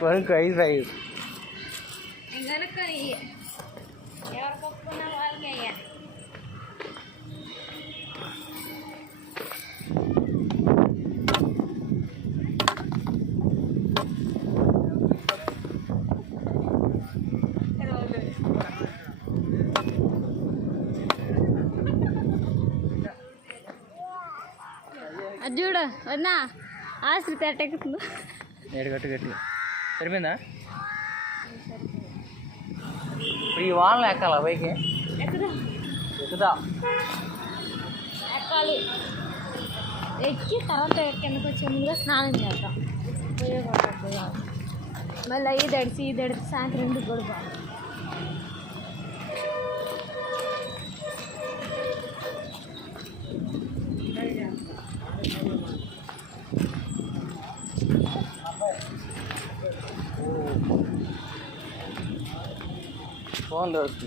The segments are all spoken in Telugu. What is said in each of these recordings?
కొనుక్కో ఐదు కనుక్కొని ఎవరు కొనుక్కున్నా వాళ్ళకి అయ్యా. అది చూడు వద్దా ఆశ్రిత ఎట్టెక్కుతుందో ఏడు గట్టు గట్టి సరిపోయిందా? ఇప్పుడు ఈ వానలు ఎక్కాలా పైకి? ఎక్కదా. ఎక్కాలి. ఎక్కి తర్వాత కిందకు వచ్చే ముందుగా స్నానం చేద్దాం. మళ్ళీ అయ్యి దడిచి ఈ దడిచి సాయంత్రం ఇంటికి కూడా olha aqui,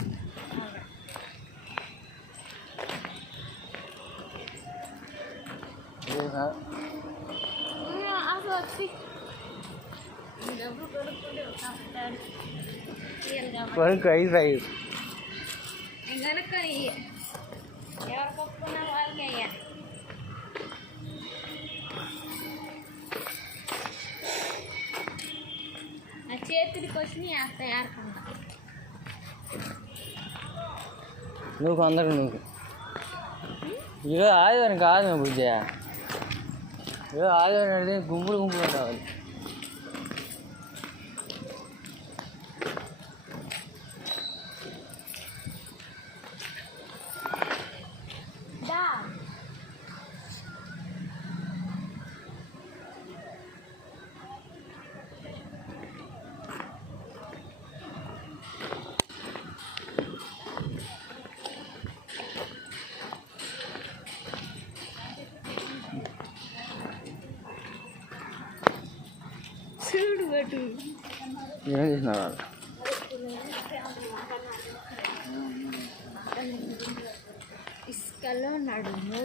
ఎవరు కొనుక్కున్నా వాళ్ళకి అయ్యా ఆ చేతుడికి వచ్చి వేస్తాయి ఆడకుండా నువ్వు అందరు నువ్వు ఈరోజు ఆదివారం కాదు మేము బుజ్జ ఈరోజు ఆదివారం అంటే గుంపులు గుంపులు కావాలి ఏం చేసినారు వాళ్ళు ఇసుకలో నడుము.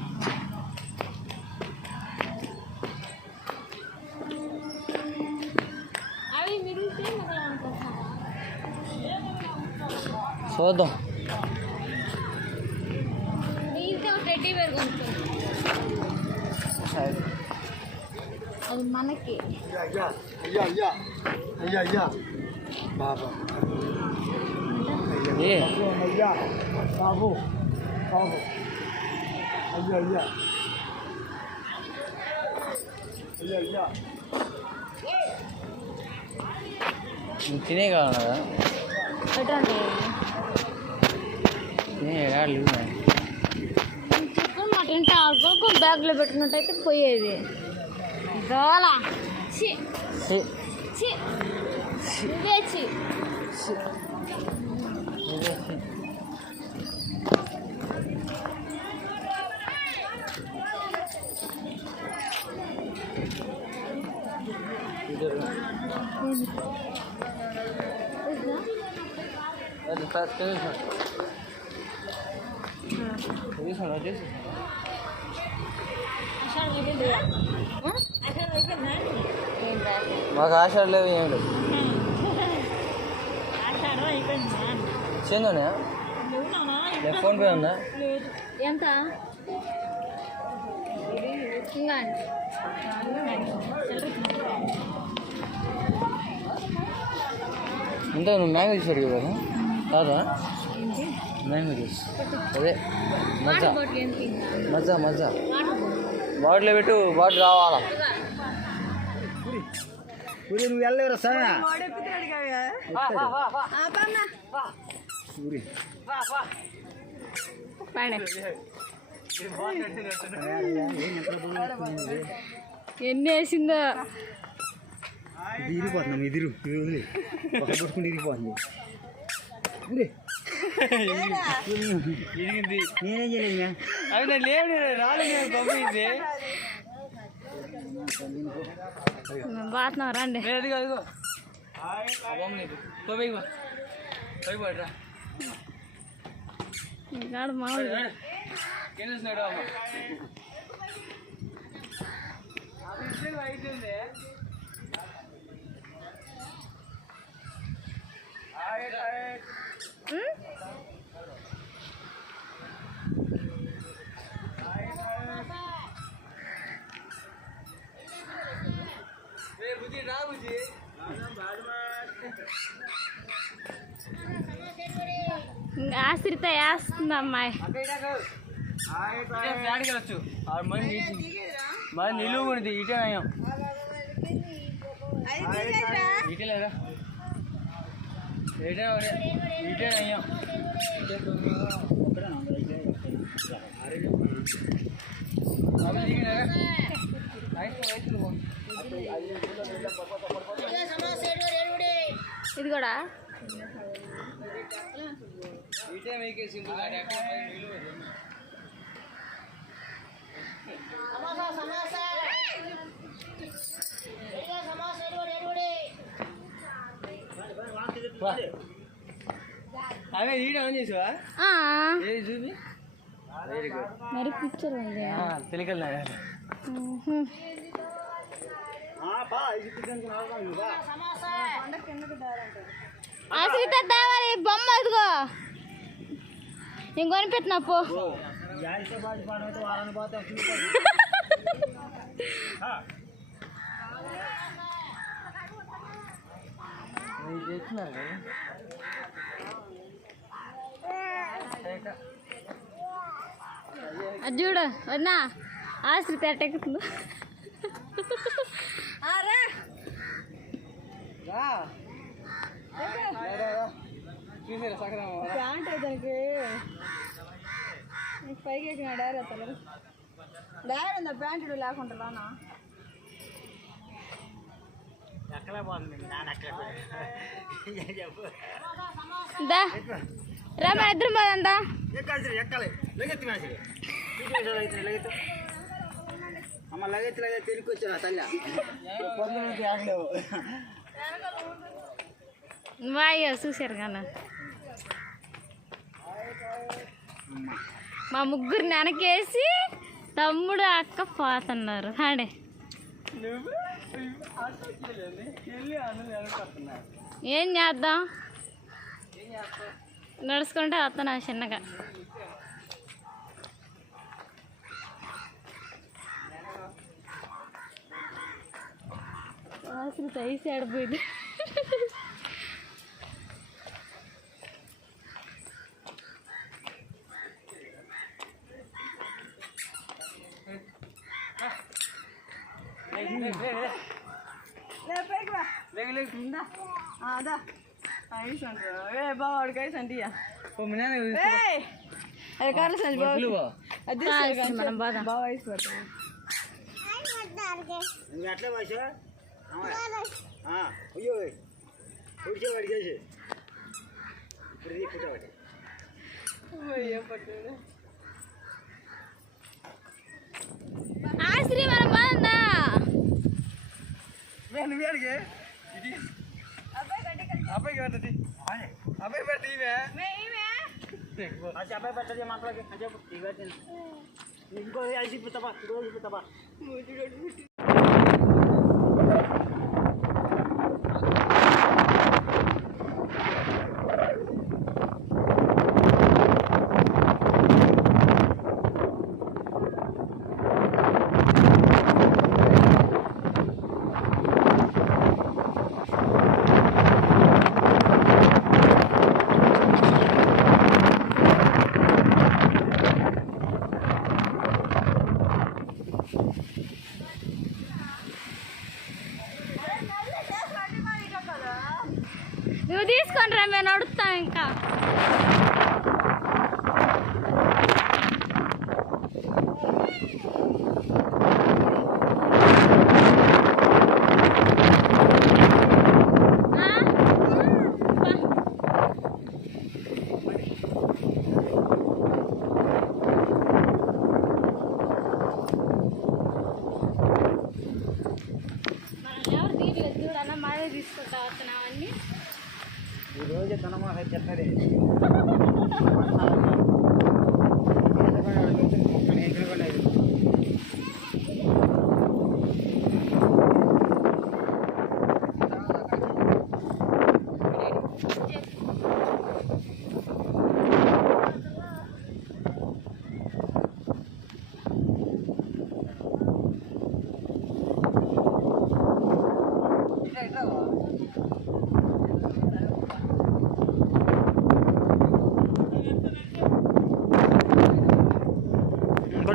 చూద్దాం అది మనకి. అయ్యా అయ్యా అయ్యా అయ్యా అయ్యా బాబా ఏ? అయ్యా బాబు బాబు. అయ్యా అయ్యా. అయ్యా తినే కావాలి కదా ఎటువంటి తినే ఏడాడు లేవు మరి. చికెన్ మటన్ ఆడుకో బ్యాగ్లో పెట్టుకున్నట్టయితే పోయేది దోలా చి ఏ, చి ఇదే చి ఏదో తి- మాకు ఆశ లేవు ఏం లేవు ఆషాఢం చేందోనే లేదు ఫోన్ పే ఉందా? ఎంత? ఇంత నువ్వు మ్యాంగో అడిగి కదా? కాదా? జ్యూస్ అదే మజ్జా వాటర్ బాటిల్ ఎంత ఇంకా Maaza Maaza water bottle bottle పెట్టు బాటిల్ రావాలా ఊరి నువ్వు వెళ్ళలేవురా సార్ ఊరి ఎన్ని వేసిందో ఇది ఇరిగిపోతున్నాం ఇది ఇరుగు ఇది వదిలి ఒక పుట్టుకుంటే ఇరిగిపోతుంది ఊరి ఇరిగింది నేనేం చేయలేదు అవి నేను లేవు రాలేదు పంపించింది బాతున్నాం రండి అదిగో అదిగో పైకి పో పైకి పోయిరా ఇక్కడ మామూలు గెలిచినాడు అమ్మ ఇంకా ఆశ్రిత వేస్తుంది అమ్మాయి. మంది మరి నిలువు ఇటే నయం. ఇటే లేదా ఇటే ఇటే నయం అవి దిగినారా? ఇది కూడా ఇటే మీకే సింపుల్ గాడి అక్కడ పోయి నిలువు వా. అవే ఆన్ చేసావా? ఆ, ఏది చూపి? వెరీ గుడ్ మరి పిక్చర్ ఉంది. తేవాలి బొమ్మ ఇదిగో నేను కొనిపెట్టిన పో. మీరు చేస్తున్నారు కదా? అది చూడు వదినా. ఆశ్రిత సకరం ప్యాంట్ దానికి పైకి ఎక్కిన డైరీ అతను డైరీ ఉందా? ప్యాంట్ లేకుండా రానా? దా. రా మన ఇద్దరం పోదంతా ఎక్కాలి ఎక్కాలి. లగెత్తి మేసి లగెత్తు అమ్మ లగెత్తి లగెత్తి తిరిగి వచ్చా తల్లి. పొద్దున ఆగలేవు. వాయ్యో చూసారు కానీ మా ముగ్గురిని వెనకేసి తమ్ముడు అక్క పోతున్నారు. హాడే ఏం చేద్దాం? నడుచుకుంటే వస్తున్నా చిన్నగా. అసలు తైసి ఆడిపోయింది అది కాల్సి మనం బాగా apa gimana tadi? Apa yang berarti ya? Mei ya. Aja apa yang berarti mantap lagi aja bukti berarti. Ini gue ya sih betapa, gue betapa. Mau juga తీసుకొని రా మేము నడుస్తాం ఇంకా తనమా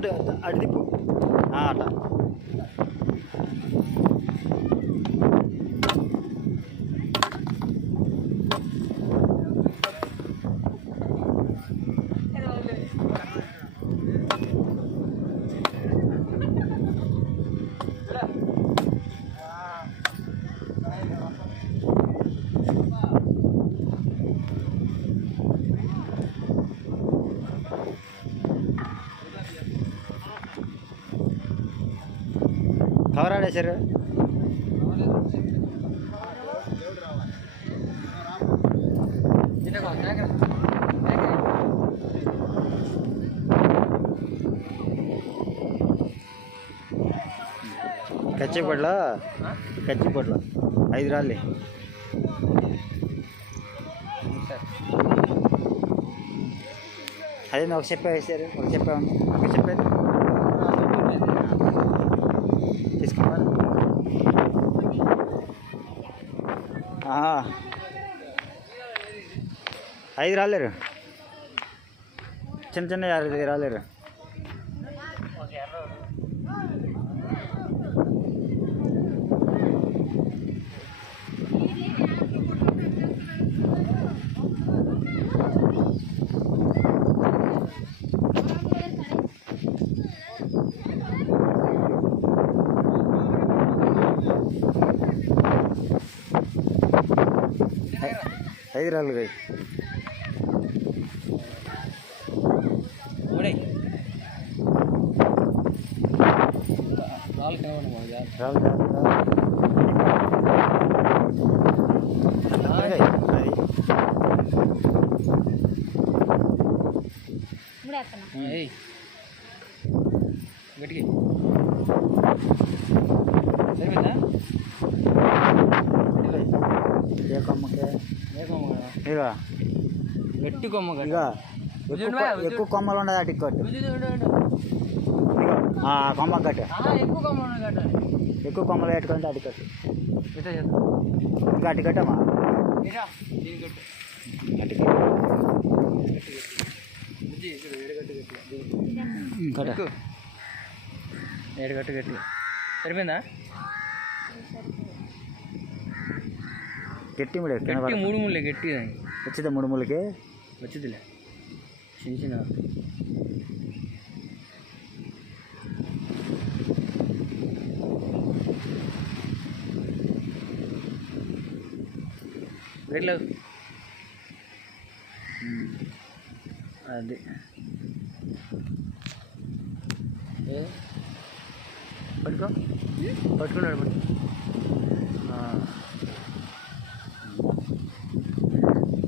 చెప్తాది ఇంకోటి అటు కవర్ ఆడేశారు కచ్చిపట్ల కచ్చిపట్ల. ఐదు రాళ్ళే. అదే ఒక చెప్పే వేసారు ఒక చెప్పే ఉంది ఒక చెప్పేది ఐదు రాలేరు. చిన్న చిన్న యాభై రాలేరు. ఐదు రాళ్ళు మాకు రాళ్ళు రాళ్ళు రాళ్ళు. అది ఇప్పుడు వేస్తున్నా ఏయ్ గట్టికి సరిపోయిందా ఏ కొమ్మకి ఏ కొమ్మ కదా ఇక గట్టి కొమ్మ ఇక ఎక్కువ కొమ్మలు ఉండదు అటు కొట్టు కొమ్మ కట్టు ఎక్కువ కొమ్మలు పెట్టుకుంటే అటు కట్టు ఇంకా అటు కట్టమ్మా కట్టు అటు ఏడుగట్టు గట్టి. కట్టు ఏడుగట్టు గట్టి సరిపోయిందా? గట్టి ముడి కింద గట్టి పడకు. మూడు ముళ్ళే గట్టి వచ్చిందా మూడు ముళ్ళకి వచ్చిందిలే చిన్న చిన్న గట్ల అది ఏ పట్టుకో పట్టుకున్నాడు పట్టు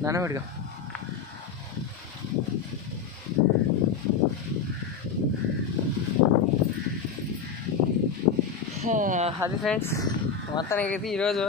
నాన్న పట్టుకో అది ఫ్రెండ్స్ మొత్తానికి అయితే ఈరోజు